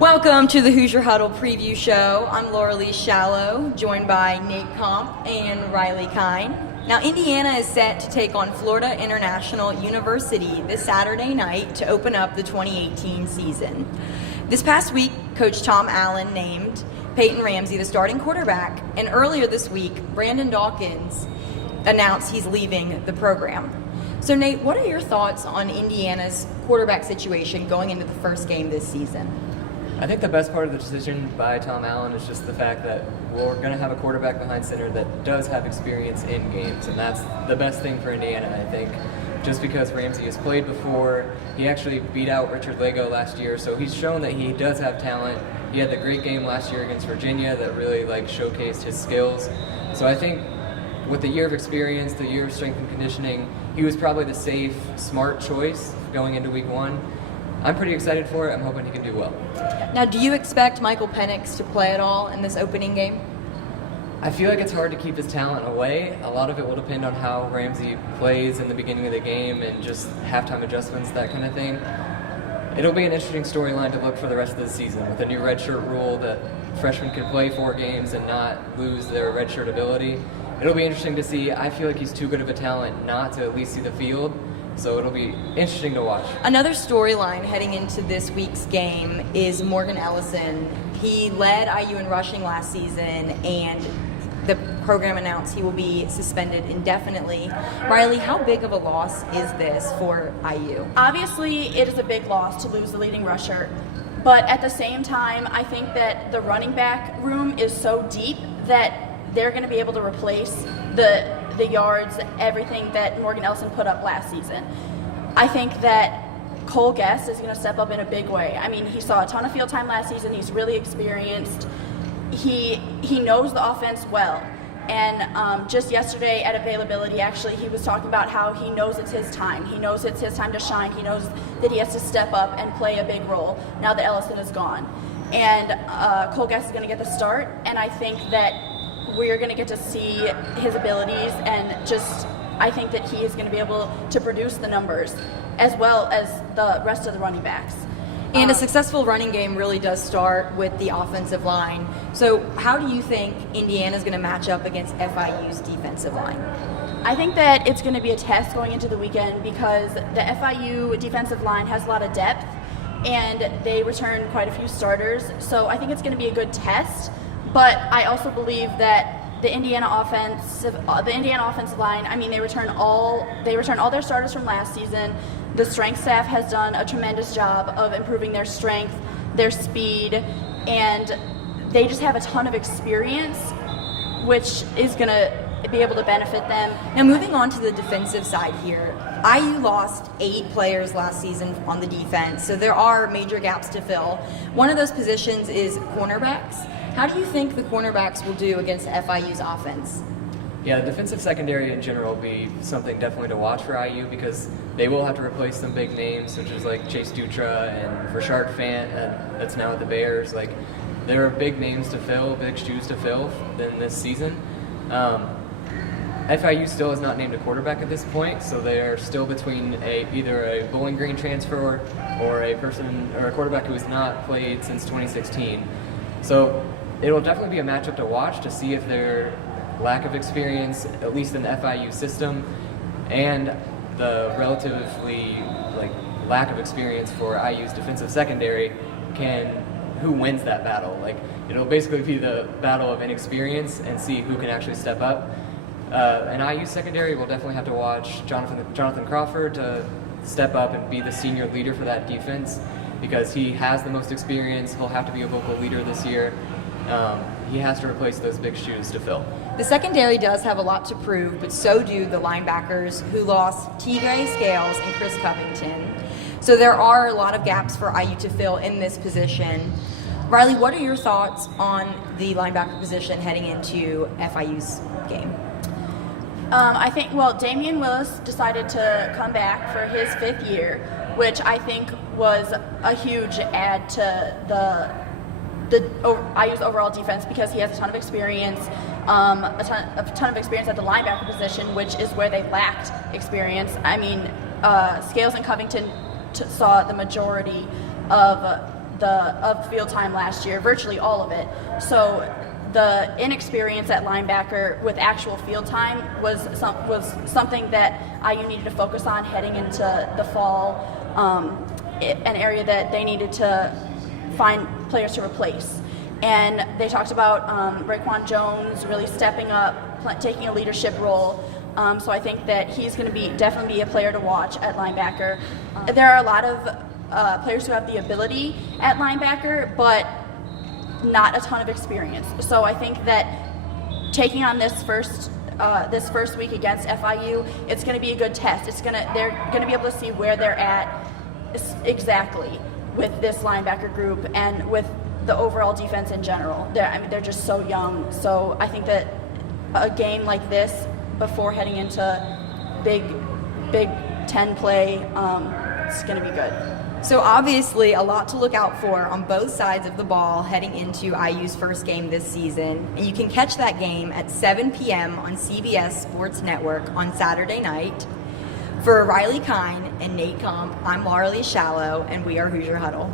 Welcome to the Hoosier Huddle preview show. I'm Lauralys Shallow, joined by Nate Comp and Rylie Kyhn. Now, Indiana is set to take on Florida International University this Saturday night to open up the 2018 season. This past week, Coach Tom Allen named Peyton Ramsey the starting quarterback, and earlier this week, Brandon Dawkins announced he's leaving the program. So, Nate, what are your thoughts on Indiana's quarterback situation going into the first game this season? I think the best part of the decision by Tom Allen is just the fact that we're going to have a quarterback behind center that does have experience in games, and that's the best thing for Indiana, I think. Just because Ramsey has played before, he actually beat out Richard Lego last year, so he's shown that he does have talent. He had the great game last year against Virginia that really showcased his skills. So I think with the year of experience, the year of strength and conditioning, he was probably the safe, smart choice going into week one. I'm pretty excited for it. I'm hoping he can do well. Now, do you expect Michael Penix to play at all in this opening game? I feel like it's hard to keep his talent away. A lot of it will depend on how Ramsey plays in the beginning of the game and just halftime adjustments, that kind of thing. It'll be an interesting storyline to look for the rest of the season. With the new redshirt rule that freshmen can play 4 games and not lose their redshirt ability, it'll be interesting to see. I feel like he's too good of a talent not to at least see the field. So it'll be interesting to watch. Another storyline heading into this week's game is Morgan Ellison. He led IU in rushing last season, and the program announced he will be suspended indefinitely. Rylie, how big of a loss is this for IU? Obviously, it is a big loss to lose the leading rusher, but at the same time, I think that the running back room is so deep that they're going to be able to replace the yards, everything that Morgan Ellison put up last season. I think that Cole Guest is going to step up in a big way. I mean, he saw a ton of field time last season. He's really experienced. He knows the offense well. And just yesterday at availability, actually, he was talking about how he knows it's his time. He knows it's his time to shine. He knows that he has to step up and play a big role now that Ellison is gone. And Cole Guest is going to get the start, and I think that we're going to get to see his abilities, and just I think that he is going to be able to produce the numbers as well as the rest of the running backs. And a successful running game really does start with the offensive line. So how do you think Indiana's going to match up against FIU's defensive line? I think that it's going to be a test going into the weekend because the FIU defensive line has a lot of depth, and they return quite a few starters. So I think it's going to be a good test. But I also believe that the Indiana offensive line, I mean, they return all their starters from last season. The strength staff has done a tremendous job of improving their strength, their speed, and they just have a ton of experience, which is going to be able to benefit them. Now, moving on to the defensive side here, IU lost 8 players last season on the defense, so there are major gaps to fill. One of those positions is cornerbacks. How do you think the cornerbacks will do against FIU's offense? Yeah, the defensive secondary in general will be something definitely to watch for IU because they will have to replace some big names such as Chase Dutra and Rashard Fant that's now at the Bears. There are big names to fill, big shoes to fill in this season. FIU still has not named a quarterback at this point, so they are still between either a Bowling Green transfer or a quarterback who has not played since 2016. So it'll definitely be a matchup to watch to see if their lack of experience, at least in the FIU system, and the relatively lack of experience for IU's defensive secondary who wins that battle. It'll basically be the battle of inexperience and see who can actually step up. And IU secondary will definitely have to watch Jonathan Crawford to step up and be the senior leader for that defense because he has the most experience. He'll have to be a vocal leader this year. He has to replace those big shoes to fill. The secondary does have a lot to prove, but so do the linebackers who lost Tigray Scales and Chris Covington. So there are a lot of gaps for IU to fill in this position. Rylie, what are your thoughts on the linebacker position heading into FIU's game? I think, Damian Willis decided to come back for his 5th year, which I think was a huge add to IU's overall defense because he has a ton of experience, a ton of experience at the linebacker position, which is where they lacked experience. I mean, Scales and Covington saw the majority of of field time last year, virtually all of it. So the inexperience at linebacker with actual field time was something that IU needed to focus on heading into the fall, an area that they needed to find players to replace. And they talked about Raekwon Jones really stepping up, taking a leadership role. So I think that he's going to definitely be a player to watch at linebacker. There are a lot of players who have the ability at linebacker, but not a ton of experience. So I think that taking on this first week against FIU, it's going to be a good test. They're going to be able to see where they're at exactly with this linebacker group and with the overall defense in general. They're just so young. So I think that a game like this before heading into Big 10 play, it's going to be good. So obviously a lot to look out for on both sides of the ball heading into IU's first game this season. And you can catch that game at 7 p.m. on CBS Sports Network on Saturday night. For Rylie, Kyhn, and Nate Comp, I'm Lauralys Shallow, and we are Hoosier Huddle.